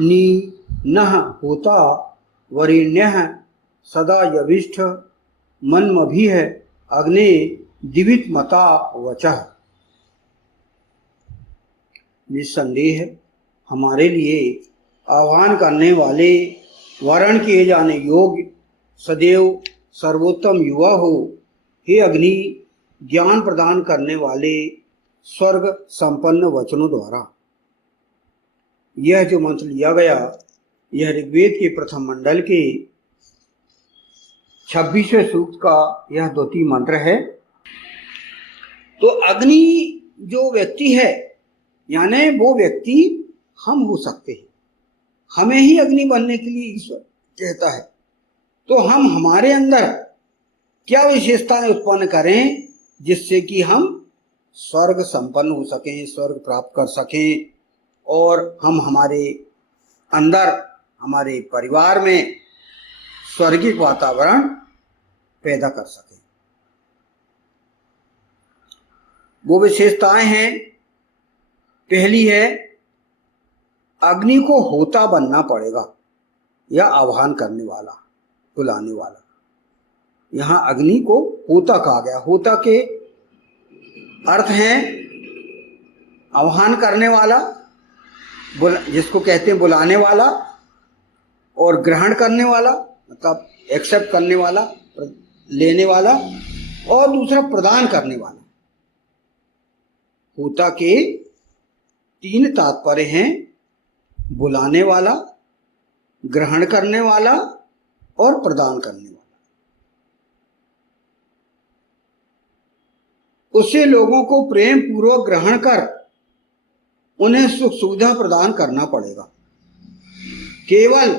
नी नः होता वरेण्यः सदा यविष्ठ मन्मभिः अग्ने दिवित मता वचः। निस्संदेह हमारे लिए आह्वान करने वाले, वरण किए जाने योग्य, सदैव सर्वोत्तम युवा हो। हे अग्नि, ज्ञान प्रदान करने वाले स्वर्ग संपन्न वचनों द्वारा। यह जो मंत्र लिया गया, यह ऋग्वेद के प्रथम मंडल के 26वें सूक्त का यह द्वितीय मंत्र है। तो अग्नि जो व्यक्ति है, यानी वो व्यक्ति हम हो सकते हैं। हमें ही अग्नि बनने के लिए ईश्वर कहता है। तो हम हमारे अंदर क्या विशेषताएं उत्पन्न करें जिससे कि हम स्वर्ग संपन्न हो सकें, स्वर्ग प्राप्त कर सकें, और हम हमारे अंदर, हमारे परिवार में स्वर्गिक वातावरण पैदा कर सकें। वो विशेषताएं हैं, पहली है अग्नि को होता बनना पड़ेगा, या आह्वान करने वाला, बुलाने वाला। यहां अग्नि को होता कहा गया। होता के अर्थ हैं आह्वान करने वाला, जिसको कहते हैं बुलाने वाला, और ग्रहण करने वाला मतलब एक्सेप्ट करने वाला, लेने वाला, और दूसरा प्रदान करने वाला। होता के 3 तात्पर्य हैं, बुलाने वाला, ग्रहण करने वाला और प्रदान करने वाला। उससे लोगों को प्रेम पूर्वक ग्रहण कर उन्हें सुख सुविधा प्रदान करना पड़ेगा। केवल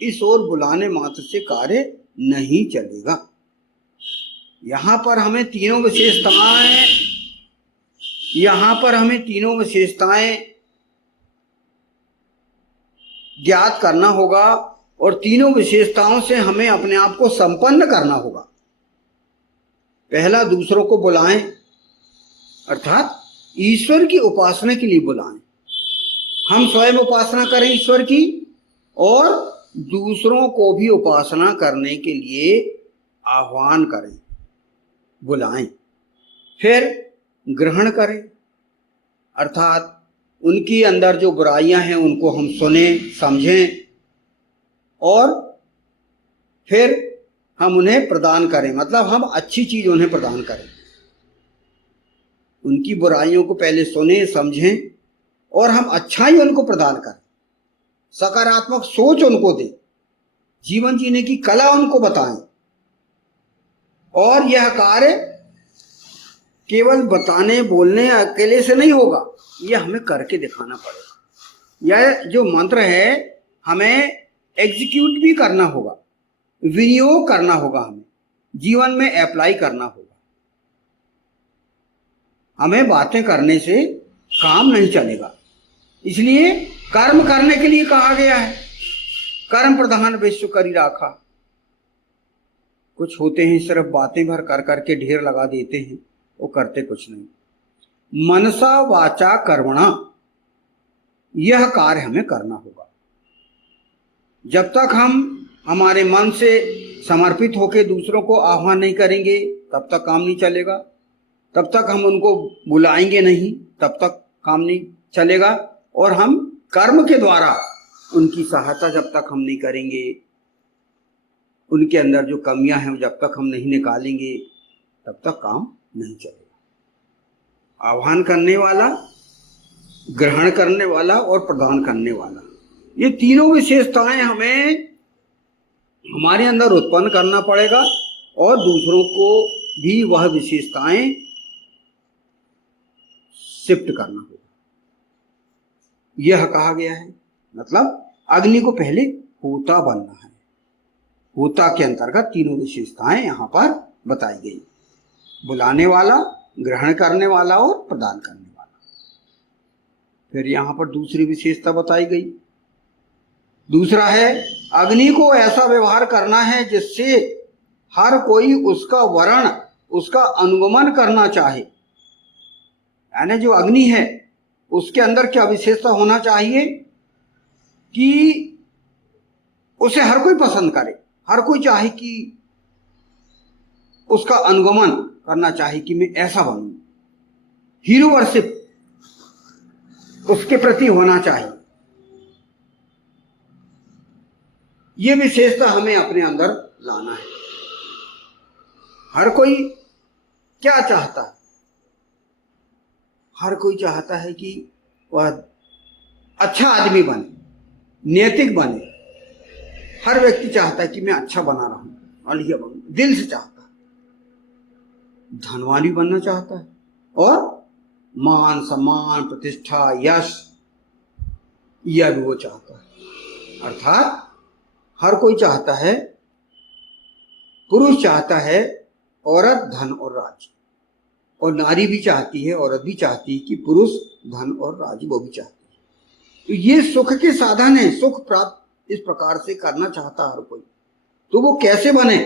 इस ओर बुलाने मात्र से कार्य नहीं चलेगा। यहां पर हमें तीनों विशेषताएं ज्ञात करना होगा, और तीनों विशेषताओं से हमें अपने आप को संपन्न करना होगा। पहला, दूसरों को बुलाएं, अर्थात ईश्वर की उपासना के लिए बुलाएं। हम स्वयं उपासना करें ईश्वर की, और दूसरों को भी उपासना करने के लिए आह्वान करें, बुलाएं। फिर ग्रहण करें, अर्थात उनकी अंदर जो बुराइयां हैं उनको हम सुनें, समझें, और फिर हम उन्हें प्रदान करें, मतलब हम अच्छी चीज उन्हें प्रदान करें। उनकी बुराइयों को पहले सुनें, समझें, और हम अच्छाई उनको प्रदान करें, सकारात्मक सोच उनको दें, जीवन जीने की कला उनको बताएं। और यह कार्य केवल बताने बोलने अकेले से नहीं होगा, यह हमें करके दिखाना पड़ेगा। यह जो मंत्र है हमें एग्जीक्यूट भी करना होगा, विनियोग करना होगा, हमें जीवन में अप्लाई करना होगा। हमें बातें करने से काम नहीं चलेगा, इसलिए कर्म करने के लिए कहा गया है। कर्म प्रधान विश्व करी राखा। कुछ होते हैं सिर्फ बातें भर कर करके ढेर लगा देते हैं, वो करते कुछ नहीं। मनसा वाचा कर्मणा, यह कार्य हमें करना होगा। जब तक हम हमारे मन से समर्पित होकर दूसरों को आह्वान नहीं करेंगे तब तक काम नहीं चलेगा। तब तक हम उनको बुलाएंगे नहीं तब तक काम नहीं चलेगा। और हम कर्म के द्वारा उनकी सहायता जब तक हम नहीं करेंगे, उनके अंदर जो कमियां हैं जब तक हम नहीं निकालेंगे तब तक काम नहीं चलेगा। आह्वान करने वाला, ग्रहण करने वाला और प्रदान करने वाला, ये तीनों विशेषताएं हमें हमारे अंदर उत्पन्न करना पड़ेगा, और दूसरों को भी वह विशेषताएं शिफ्ट करना होगा। यह कहा गया है, मतलब अग्नि को पहले होता बनना है। होता के अंतर्गत तीनों विशेषताएं यहां पर बताई गई, बुलाने वाला, ग्रहण करने वाला और प्रदान करने वाला। फिर यहां पर दूसरी विशेषता बताई गई। दूसरा है अग्नि को ऐसा व्यवहार करना है जिससे हर कोई उसका वर्ण, उसका अनुगमन करना चाहे। यानी जो अग्नि है उसके अंदर क्या विशेषता होना चाहिए? कि उसे हर कोई पसंद करे, हर कोई चाहे कि उसका अनुगमन करना चाहे कि मैं ऐसा बनूं, हीरो वर्शिप उसके प्रति होना चाहिए। ये विशेषता हमें अपने अंदर लाना है। हर कोई क्या चाहता है? हर कोई चाहता है कि वह अच्छा आदमी बने, नैतिक बने। हर व्यक्ति चाहता है कि मैं अच्छा बना रहूं, बढ़िया बनूं, दिल से चाहता है। धनवान भी बनना चाहता है और मान सम्मान प्रतिष्ठा यश यह भी वो चाहता है। अर्थात हर कोई चाहता है, पुरुष चाहता है औरत धन और राज्य, और नारी भी चाहती है, औरत भी चाहती है कि पुरुष धन और राज्य वो भी चाहती है। तो ये सुख के साधन है। सुख प्राप्त इस प्रकार से करना चाहता हर कोई। तो वो कैसे बने?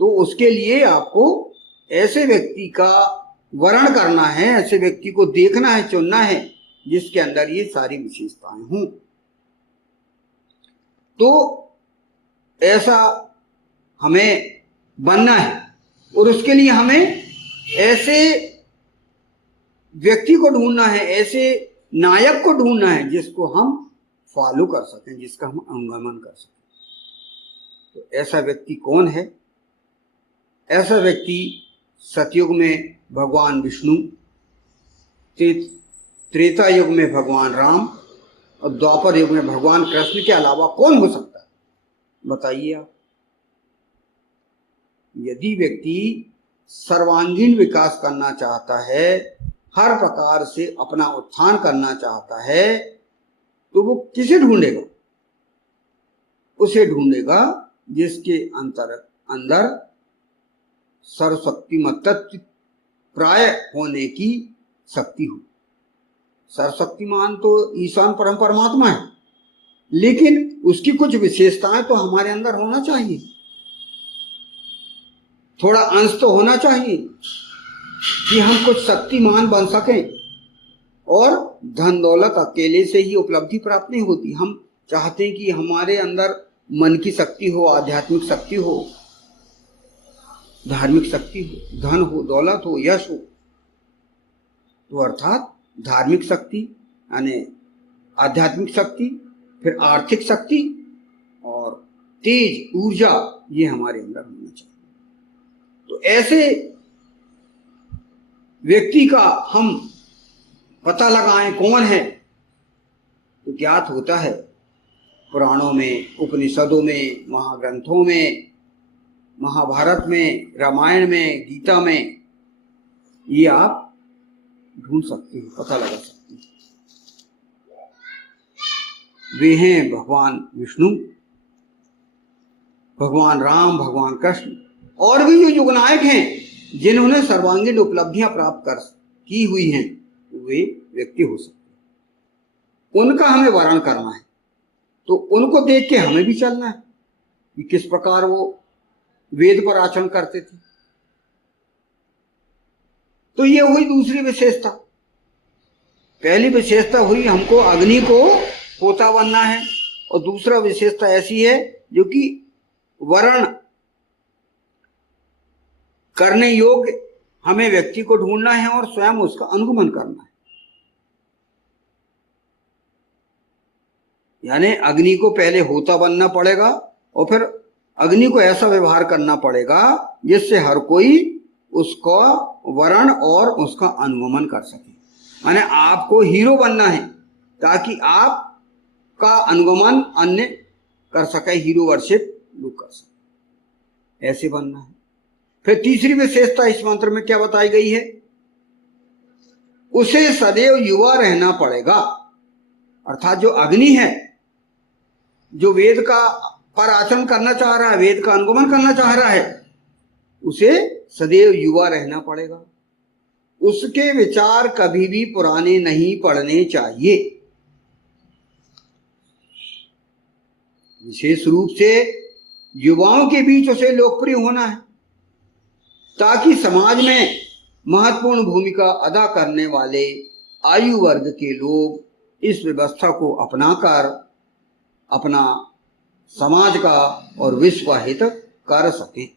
तो उसके लिए आपको ऐसे व्यक्ति का वर्ण करना है, ऐसे व्यक्ति को देखना है, चुनना है जिसके अंदर ये सारी विशेषताएं हों। तो ऐसा हमें बनना है और उसके लिए हमें ऐसे व्यक्ति को ढूंढना है, ऐसे नायक को ढूंढना है जिसको हम फॉलो कर सकें, जिसका हम अनुगमन कर सकें। तो ऐसा व्यक्ति कौन है? ऐसा व्यक्ति सतयुग में भगवान विष्णु, त्रेता युग में भगवान राम और द्वापर युग में भगवान कृष्ण के अलावा कौन हो सकता है? बताइए आप। यदि व्यक्ति सर्वांगीण विकास करना चाहता है, हर प्रकार से अपना उत्थान करना चाहता है, तो वो किसे ढूंढेगा? उसे ढूंढेगा जिसके अंदर सर्वशक्तिमत्व प्राय होने की शक्ति हो। सर्वशक्तिमान तो ईशान परम परमात्मा है, लेकिन उसकी कुछ विशेषताएं तो हमारे अंदर होना चाहिए। थोड़ा अंश तो होना चाहिए कि हम कुछ शक्तिमान बन सकें। और धन दौलत अकेले से ही उपलब्धि प्राप्त नहीं होती। हम चाहते हैं कि हमारे अंदर मन की शक्ति हो, आध्यात्मिक शक्ति हो, धार्मिक शक्ति हो, धन हो, दौलत हो, यश हो। तो अर्थात धार्मिक शक्ति यानी आध्यात्मिक शक्ति, फिर आर्थिक शक्ति और तेज ऊर्जा, ये हमारे अंदर होना चाहिए। तो ऐसे व्यक्ति का हम पता लगाएं कौन है, तो ज्ञात होता है पुराणों में, उपनिषदों में, महाग्रंथों में, महाभारत में, रामायण में, गीता में। ये आप ढूंढ सकते हैं, पता लगा सकते हैं। वे हैं भगवान विष्णु, भगवान राम, भगवान कृष्ण, और भी जो युगनायक हैं जिन्होंने सर्वांगीण उपलब्धियां प्राप्त की हुई हैं, वे व्यक्ति हो सकते हैं। उनका हमें वर्ण करना है, तो उनको देख के हमें भी चलना है कि किस प्रकार वो वेद पर आचरण करते थे। तो ये हुई दूसरी विशेषता। पहली विशेषता हुई हमको अग्नि को पोता बनना है, और दूसरा विशेषता ऐसी है जो कि वर्ण करने योग्य हमें व्यक्ति को ढूंढना है और स्वयं उसका अनुगमन करना है। यानी अग्नि को पहले होता बनना पड़ेगा और फिर अग्नि को ऐसा व्यवहार करना पड़ेगा जिससे हर कोई उसका वर्ण और उसका अनुगमन कर सके। माने आपको हीरो बनना है ताकि आपका अनुगमन अन्य कर सके, हीरो वर्शिप लोग कर सके, ऐसे बनना है। फिर तीसरी विशेषता इस मंत्र में क्या बताई गई है? उसे सदैव युवा रहना पड़ेगा। अर्थात जो अग्नि है, जो वेद का पर आचरण करना चाह रहा है, वेद का अनुगमन करना चाह रहा है, उसे सदैव युवा रहना पड़ेगा। उसके विचार कभी भी पुराने नहीं पड़ने चाहिए। विशेष रूप से युवाओं के बीच उसे लोकप्रिय होना है, ताकि समाज में महत्वपूर्ण भूमिका अदा करने वाले आयु वर्ग के लोग इस व्यवस्था को अपनाकर अपना समाज का और विश्व का हित कर सकें।